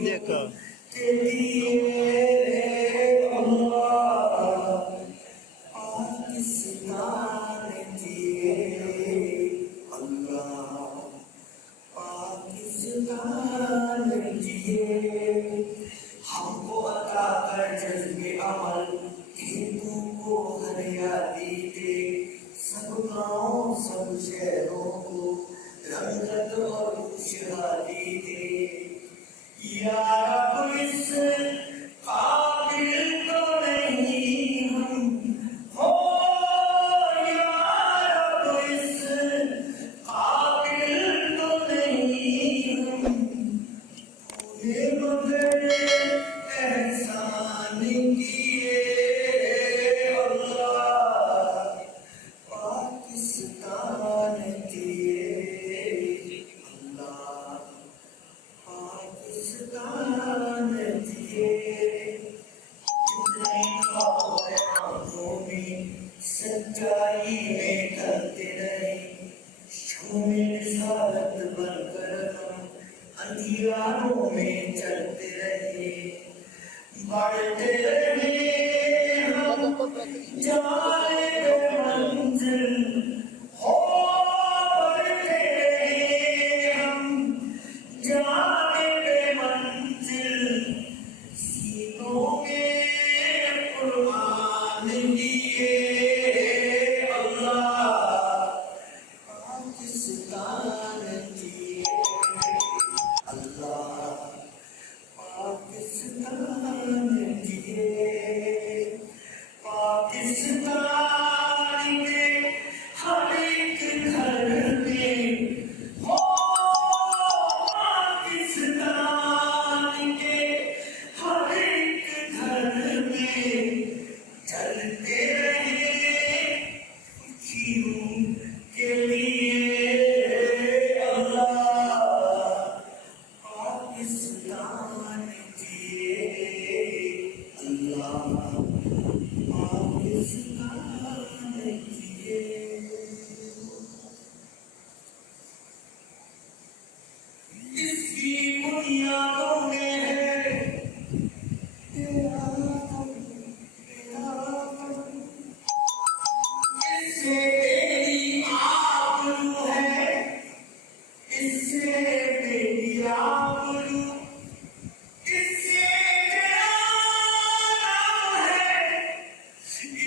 देखो हमको अता कर जज्बे अमल हिंदू को हरियाली दे सब गाँव सब शहरों को रंगत और खुशहाली दे या रब इस काबिल तो नहीं हम हो या रब इस काबिल तो नहीं हम तूने मगर एहसान किए अल्लाह पाकिस्तान दिए अल्लाह पाकिस्तान दिए जितने ख्वाब आंखों में सच्चाई में ढलते रहे शून्य रिसालत बनकर हम अंधियारों में चलते रहे बढ़ते रहे हम जाने दो मंजिल हो बढ़ते रहे हम जाने दो मंजिल सीनों में कुर्बान दिए अल्लाह पाकिस्तान दिए अल्लाह पाकिस्तान दिए पाकिस्तान के हर एक घर में हो पाकिस्तान के हर एक घर में चलते रहे खुशियों के लिए अल्लाह पाकिस्तान दिए अल्लाह पाकिस्तान दिए इसकी बुनियादों में है तेरा नाम, इससे तेरी आबरू है इससे मेरी आबरू इससे तेरा नाम है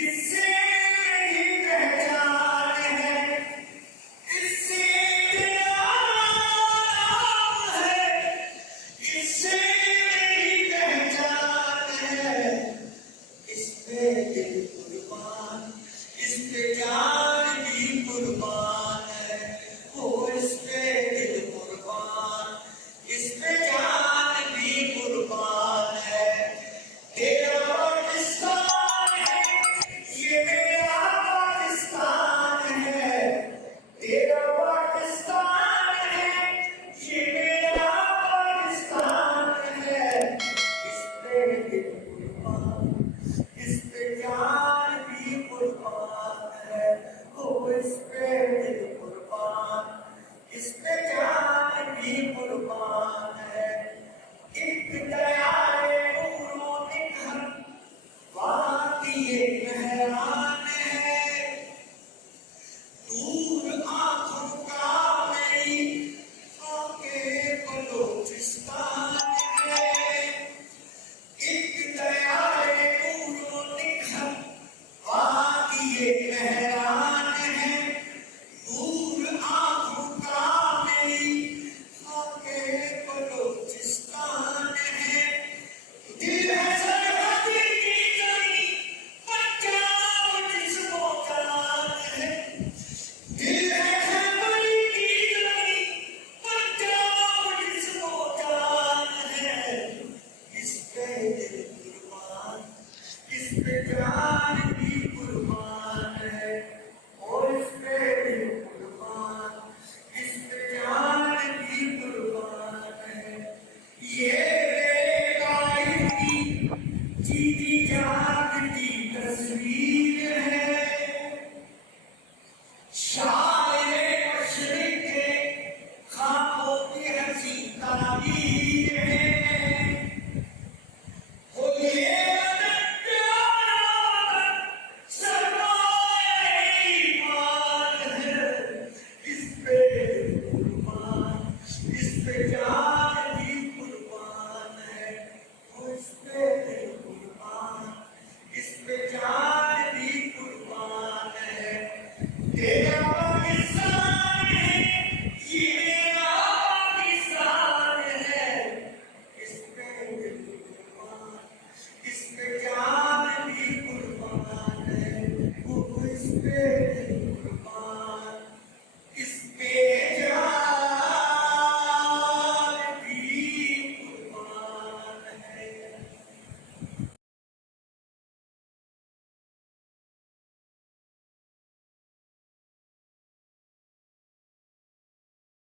इससे मेरी पहचान है इससे तेरा नाम है इससे मेरी पहचान है इस पे दिल कुर्बान इस पे जान भी कुर्बान है ओ इस पे दिल कुर्बान इस पे जान भी कुर्बान है तेरा पाकिस्तान है ये मेरा पाकिस्तान है तेरा पाकिस्तान है ये मेरा पाकिस्तान है इस पे दिल कुर्बान इस पे जान भी कुर्बान है ओ इस पे दिल कुर्बान इस पे जान भी कुर्बान है एक दयाए उम्रों निखर वाक़ई मेहरान है दूर आंखों का मेरी आके बलोचिस्तान है एक दयाए उम्रों निखर वाक़ई मेहरान है दूर आंखों का मेरी आके बलोचिस्तान है दिल है सरहदी की गली पंजाब जिसको जान है दिल है खैबरी की गली पंजाब जिसको जान है इस पे दिल कुर्बान इस पे जान भी कुर्बान है और इस पे दिल कुर्बान इस पे जान भी कुर्बान है ये मेरे कायद की जीती जागती तस्वीर है शायर मशरिक़ के ख्वाबों की हंसी ताबीर